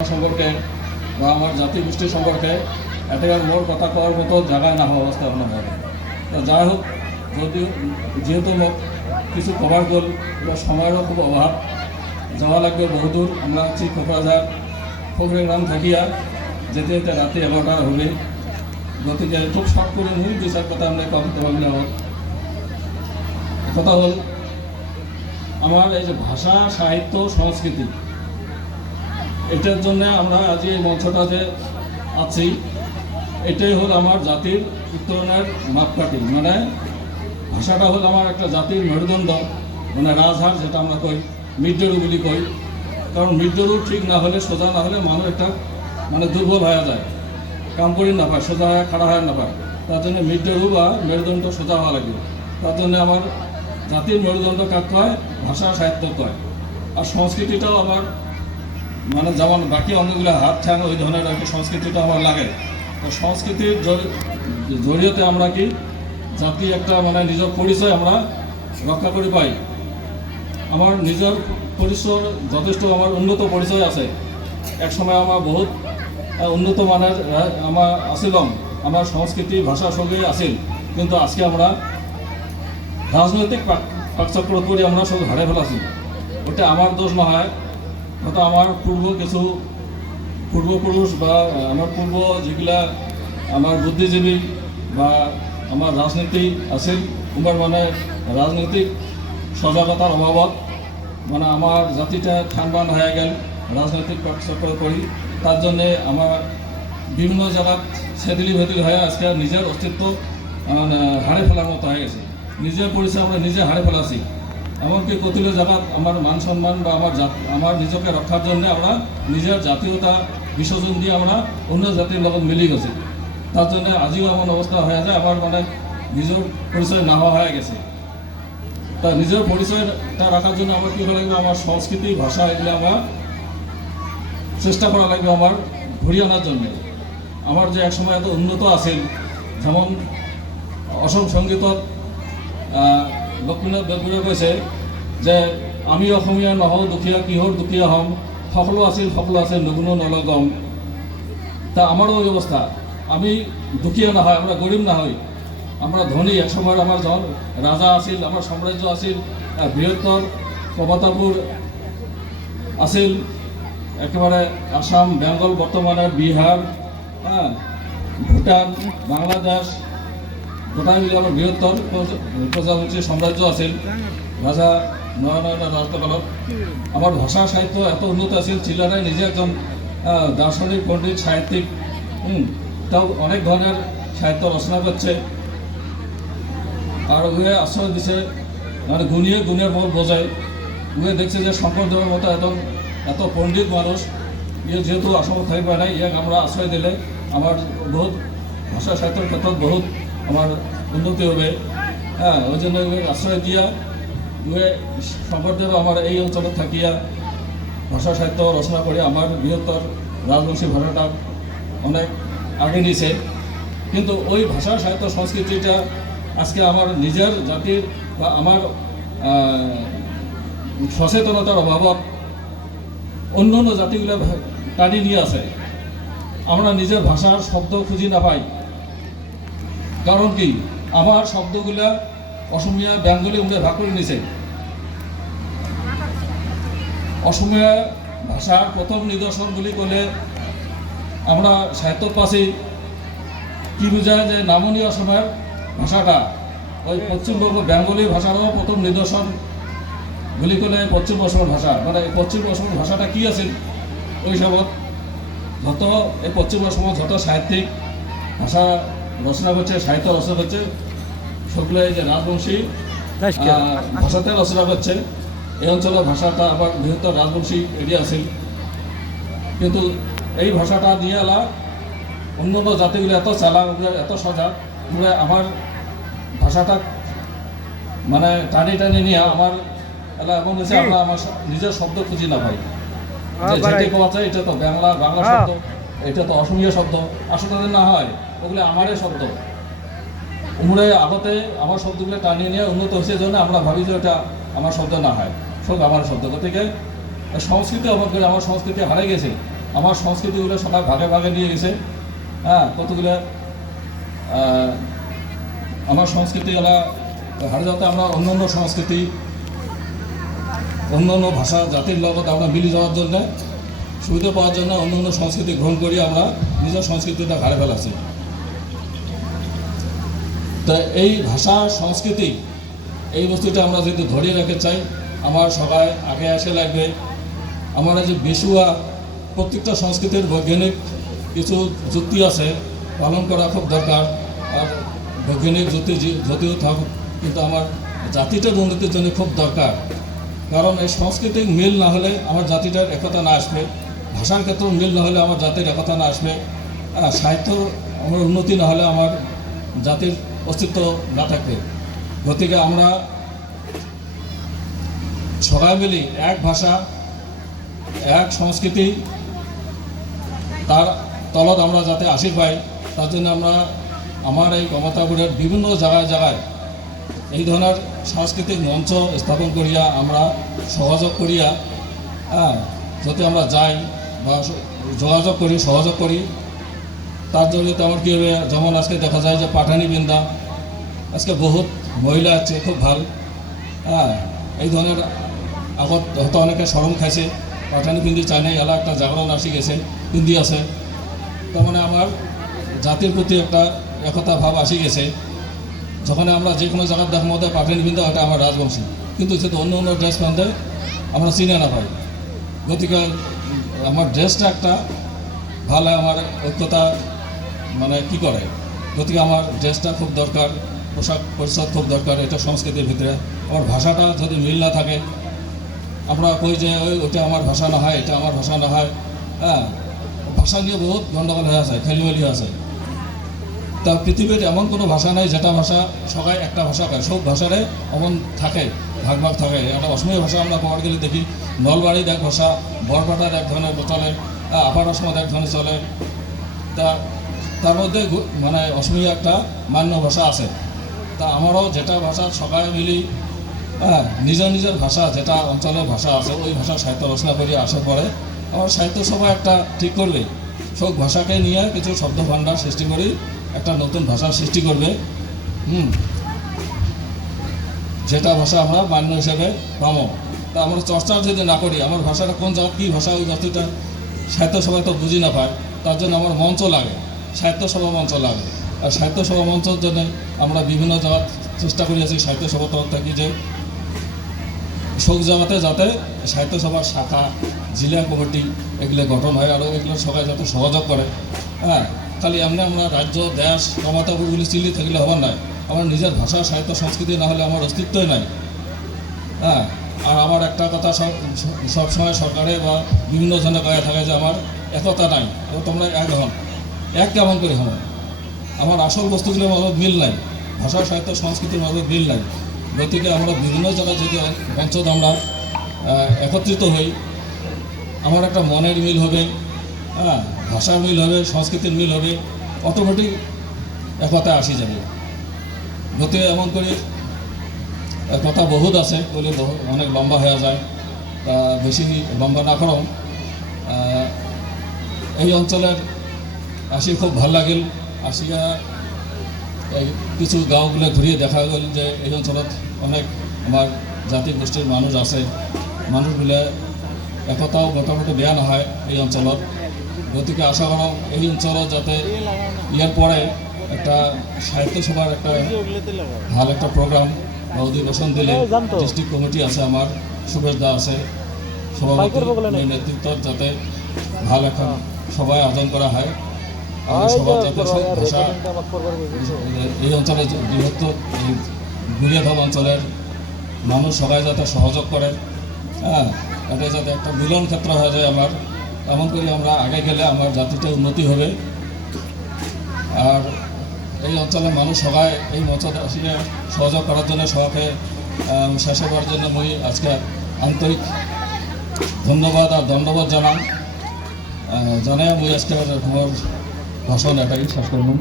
সম্পর্কে বা আমার জাতি গোষ্ঠী সম্পর্কে এটার মোর কথা কওয়ার মতো জায়গায় না হওয়া অবস্থা আপনার হবে। তো যাই হোক, যদিও যেহেতু কিছু কভার গোল বা সময়েরও খুব অভাব, যাওয়া লাগবে বহুদূর। আমরা আছি কোকরাঝার গ্রাম থাকিয়া যেতে যেতে রাতে 11টা হবে। গতিকে খুব শর্ট করে মূল বিচার কথা আমরা কথা ভাবলে কথা হল আমার এই যে ভাষা, সাহিত্য, সংস্কৃতি, এটার জন্য আমরা আজ এই মঞ্চটাতে আছি। এটাই হল আমার জাতির উত্তরণের মাপকাঠি। মানে ভাষাটা হল আমার একটা জাতির মেরুদণ্ড, মানে রাজহার, যেটা আমরা কই মিডজরু বলি কই। কারণ মিডজরু ঠিক না হলে, সোজা না হলে মানুষ একটা মানে দুর্বল হয়ে যায়, কাম করি না পায়, সোজা হয়ে খাড়া হয়ে না পায়। তার জন্য মিডজরু বা মেরুদণ্ড সোজা হওয়া লাগবে। তার জন্য আমার জাতির মেরুদণ্ড কাক কয়, ভাষা সাহিত্য কয়। আর সংস্কৃতিটাও আমার মানে যেমন বাকি অন্যগুলো হাত ঠ্যাং ওই ধরনের আর কি সংস্কৃতিটা আমার লাগে। তো সংস্কৃতির জড়িয়তে আমরা কি জাতি একটা মানে নিজের পরিচয় আমরা রক্ষা করে পাই। আমার নিজের পরিচয় যথেষ্ট আমার উন্নত পরিচয় আছে। এক সময় আমার বহুত উন্নত মানের আমার আসিলাম, আমার সংস্কৃতি ভাষার সঙ্গে আসিল। কিন্তু আজকে আমরা রাজনৈতিক পাকচক্র করে আমরা সব হারে ফেলাছি। ওটা আমার দোষ না হয়, ওটা আমার পূর্বপুরুষ বা আমার পূর্ব যেগুলা আমার বুদ্ধিজীবী বা আমার রাজনীতি আছিল, তোমার মানে রাজনৈতিক সজাগতার অভাবত মানে আমার জাতিটা ঠান্ডান হয়ে গেল রাজনৈতিক পাকচক্র করি। তার জন্যে আমার বিভিন্ন জায়গায় সেদিলি ভেদিল হয়ে আজকে নিজের অস্তিত্ব হারে ফেলার মতো হয়ে গেছে। নিজের পরিচয় আমরা নিজে হারে ফেলাছি। এমনকি কতিল জায়গাত আমার মান সম্মান বা আমার নিজকে রক্ষার জন্য আমরা নিজের জাতীয়তা বিসর্জন দিয়ে আমরা অন্য জাতির লগত মিলি গেছি। তার জন্য আজিও এমন অবস্থা হয়ে যায় আমার মানে নিজের পরিচয় না হয়ে গেছে। তা নিজের পরিচয়টা রাখার জন্য আমার কী করা লাগবে, আমার সংস্কৃতি ভাষা এগুলো আমার চেষ্টা করা লাগবে আমার ঘুরিয়ে আনার জন্যে। আমার যে একসময় এত উন্নত আছিল, যেমন অসম সঙ্গীতত লক্ষ্মীনাথ বেজবৰুৱাই কৈছে যে আমি অসমীয়া নহওঁ দুখীয়া, কিহৰ দুখীয়া হ'ম, সকলো আছে নুগুণো নলগম। তা আমারও ওই অবস্থা। আমি দুখীয়া না হয়, আমরা গরিব না হই, আমরা ধনী। একসময় আমার যখন রাজা আছিল, আমার সাম্রাজ্য আছিল বৃহত্তর, প্রভাতাপুর আছিল, একেবারে আসাম, বেঙ্গল, বর্তমানের বিহার, ভুটান, বাংলাদেশ, গোটাই মিলে আমার বৃহত্তর প্রজাতন্ত্রী সাম্রাজ্য আছিল রাজা নরনারায়ণের রাজত্বকালত। আমার ভাষা সাহিত্য এত উন্নত আছিল, চিলারাই নিজে একজন দার্শনিক, পণ্ডিত, সাহিত্যিক। তাও অনেক ধরনের সাহিত্য রচনা করছে। আর উয়ে আশ্রয় দিছে, মানে গুণের বল বোঝায়। উয়ে দেখছে যে শঙ্করদেবের মতো এত পণ্ডিত মানুষ যেহেতু আসামত থাকি পায় নাই, ইয়াক আমরা আশ্রয় দিলে আমার বহুত ভাষা সাহিত্যের ক্ষেত্রে বহুত আমার উন্নতি হবে। ওই জন্য আশ্রয় দিয়া শঙ্করদেব আমার এই অঞ্চলে থাকিয়া ভাষা সাহিত্য রচনা করে আমার বৃহত্তর রাজবংশী ভাষাটা অনেক আগে নিছে। কিন্তু ওই ভাষা সাহিত্য সংস্কৃতিটা আজকে আমার নিজের জাতির বা আমার সচেতনতার অভাবত অন্য অন্য জাতিগুলো টানি নিয়ে আছে। আমরা নিজের ভাষার শব্দ খুঁজি না পাই। কারণ কি, আমার শব্দগুলা অসমীয়া, বেঙ্গলি উঠে ভাগ করে নিছে। অসমীয়া ভাষার প্রথম নিদর্শন বলি করলে আমরা সাহিত্য পাচ্ছি কি বোঝায় যে নামনি অসমের ভাষাটা, ওই পশ্চিমবঙ্গ বেঙ্গলি ভাষারও প্রথম নিদর্শন বলি করলে পশ্চিম অসমের ভাষা। মানে এই পশ্চিম অসমের ভাষাটা কি আছে, ওই সবত যত এই পশ্চিম অসমের যত সাহিত্যিক ভাষা রচনা করছে, সাহিত্য রচনা করছে, সেগুলো এই যে রাজবংশী ভাষাতে রচনা করছে। এই অঞ্চলের ভাষাটা আবার বৃহত্তর রাজবংশী এরিয়া আছে। কিন্তু এই ভাষাটা নিয়ে এলা অন্যান্য জাতিগুলো এত চালাক, এত সজাগ, আমার ভাষাটা মানে টানি নিয়ে আমার এলা এমন হয়েছে আমরা আমার নিজের শব্দ খুঁজি না পাই। যেটি পাওয়া যায় এটা তো বাংলা শব্দ, এটা তো অসমীয়া শব্দ, আসলে না হয় ওগুলো আমারই শব্দ। উমরে আগতে আমার শব্দগুলো টানিয়ে নিয়ে উন্নত হয়েছে জন্য আমরা ভাবি যে এটা আমার শব্দ না হয়, সব আমার শব্দ। গতিকে সংস্কৃতি অভাব করে আমার সংস্কৃতি হারিয়ে গেছে। আমার সংস্কৃতিগুলো সবাই ভাগে ভাগে নিয়ে গেছে। হ্যাঁ, কতগুলো আমার সংস্কৃতিগুলা হারে যাতে আমরা অন্যান্য সংস্কৃতি অন্যান্য ভাষা জাতির লগত আমরা মিলে যাওয়ার জন্য সুবিধা পাওয়ার জন্য অন্যান্য সংস্কৃতি গ্রহণ করি আমরা নিজের সংস্কৃতিটা ঘাড়ে ফেলাছি। তা এই ভাষা সংস্কৃতি এই বস্তুটা আমরা যদি ধরে রাখতে চাই, আমার সবাই আগে আসে লাগবে। আমরা যে বেশুয়া প্রত্যেকটা সংস্কৃতির বৈজ্ঞানিক কিছু যুক্তি আছে, পালন করা খুব দরকার। আর বৈজ্ঞানিক যুক্তি যদিও থাকুক, কিন্তু আমার জাতিটার উন্নতির জন্য খুব দরকার। কারণ এই সাংস্কৃতিক মিল না হলে আমার জাতিটার একতা না আসবে, ভাষার ক্ষেত্রেও মিল না হলে আমার জাতির একতা না আসবে, সাহিত্য আমার উন্নতি না হলে আমার জাতির অস্তিত্ব না থাকবে। গতিকে আমরা সবাই মিলি এক ভাষা এক সংস্কৃতি তার তলত আমরা যাতে আসি পাই, তার জন্য আমরা আমার এই কমতাপুরের বিভিন্ন জায়গায় জায়গায় এই ধরনের সাংস্কৃতিক মঞ্চ স্থাপন করিয়া আমরা সহযোগ করিয়া যাতে আমরা যাই বা যোগাযোগ করি সহযোগ করি। তার জড়িয়ে আমার কী হবে, যেমন আজকে দেখা যায় যে পাঠানি বৃন্দা আজকে বহুত মহিলা আছে, খুব ভাল। এই ধরনের আগত হয়তো অনেকে শরম খাইছে, পাঠানি পিন্ধি চাই নাই, এলা একটা জাগরণ আসি গেছে, পিন্ধি আছে। তার মানে আমার জাতির প্রতি একটা একতা ভাব আসি গেছে। যখন আমরা যে কোনো জায়গার দেখার মধ্যে পাঠানি পিন্ধা, ওটা আমার রাজবংশী, কিন্তু যেহেতু অন্য অন্য ড্রেস পিন্ধে আমরা চিনে না পাই। গতিকে আমার ড্রেসটা একটা ভালো, আমার ঐক্যতা মানে কি করে। গতিকে আমার ড্রেসটা খুব দরকার, পোশাক পরিচ্ছদ খুব দরকার, এটা সংস্কৃতির ভিতরে। আমার ভাষাটা যদি মিল না থাকে, আমরা কই যে ওইটা আমার ভাষা না হয়, এটা আমার ভাষা না হয়। ভাষা নিয়ে বহুত গণ্ডগোল হয়ে আছে, খেলিমেলি হয়ে আছে। তা পৃথিবীর এমন কোনো ভাষা নেই যেটা ভাষা সবাই একটা ভাষা কয়, সব ভাষারে এমন থাকে, ভাগ ভাগ থাকে। একটা অসমীয়া ভাষা আমরা পাওয়ার গেলে দেখি, নলবাড়ির এক ভাষা, বরপাটার এক ধরনের চলে, আপার অসমত এক ধরনের চলে। তার মধ্যে মানে অসমীয়া একটা মান্য ভাষা আছে। তা আমারও যেটা ভাষা সবাই মিলি নিজের নিজের ভাষা, যেটা অঞ্চলের ভাষা আছে, ওই ভাষা সাহিত্য রচনা করে আসার পরে আমার সাহিত্য সভা একটা ঠিক করবে, সব ভাষাকে নিয়ে কিছু শব্দ ভাণ্ডার সৃষ্টি করি, একটা নতুন ভাষা সৃষ্টি করবে। যেটা ভাষা আমরা মান্য হিসেবে পাবো। তা আমরা চর্চা যদি না করি, আমার ভাষাটা কোন জায়গা কী ভাষা, ওই জাতিটা সাহিত্য সভায় তো বুঝি না পায়। তার জন্য আমার মঞ্চ লাগে, সাহিত্য সভা মঞ্চ লাগে। আর সাহিত্য সভা মঞ্চের জন্য আমরা বিভিন্ন জায়গা চেষ্টা করিয়াছি সাহিত্য সভা তরফ থাকি যে সব জায়গাতে যাতে সাহিত্য সভার শাখা, জেলা কমিটি এগুলো গঠন হয়, আরও এগুলো সবাই যাতে সহযোগ করে। খালি এমনি আমরা রাজ্য দেশ ক্ষমতাগুলি চিলি থাকলে হবার নয়। আমার নিজের ভাষা সাহিত্য সংস্কৃতি না হলে আমার অস্তিত্বই নাই। আর আমার একটা কথা সবসময় সরকারে বা বিভিন্ন জনে গায়ে থাকে যে আমার একতা নাই, তোমরা এক হন, এক কেমন করে হন। আমার আসল বস্তুগুলোর মাঝে মিল নাই, ভাষা সাহিত্য সংস্কৃতির মাঝে মিল নাই। গতিকে আমরা বিভিন্ন জায়গায় যদি অঞ্চল আমরা একত্রিত হই, আমার একটা মনের মিল হবে, ভাষার মিল হবে, সংস্কৃতির মিল হবে, অটোমেটিক একতা আসি যাবে। গতিকে এমন করে কথা বহুত আছে, বলে অনেক লম্বা হয়ে যায়, তা বেশি লম্বা না করম। এই অঞ্চলের আসি খুব ভাল লাগিল। আসিয়া কিছু গাঁওগুলো ঘুরিয়ে দেখা গেল যে এই অঞ্চলত অনেক আমার জাতি গোষ্ঠীর মানুষ আছে, মানুষগুলো একতাও মোটামুটি বেয়া নহয় এই অঞ্চলত। গতিকে আশা করম এই অঞ্চলত যাতে ইয়ার পরে একটা সাহিত্য সভার একটা ভালো একটা প্রোগ্রাম বা অধিবেশন দিলে, ডিস্ট্রিক্ট কমিটি আছে আমার, সুবেশ দা আছে সভাপতি নেতৃত্বত, যাতে ভালো এখন সবাই আয়োজন করা হয়। সবার যাতে সব ভাষা এই অঞ্চলের বৃহত্তর গুড়িয়াধাম অঞ্চলের মানুষ সবাই যাতে সহযোগ করে, এটা যাতে একটা মিলন ক্ষেত্র হয়ে যায় আমার। এমন করে আমরা আগে গেলে আমার জাতিটা উন্নতি হবে। আর এই অঞ্চলের মানুষ সবাই এই মঞ্চত আসলে সহযোগ করার জন্য সবাইকে শেষ হওয়ার জন্য মই আজকে আন্তরিক ধন্যবাদ আর ধন্যবাদ জানাই মই আজকে আমার ভাষণ এটাই শেষ করলাম।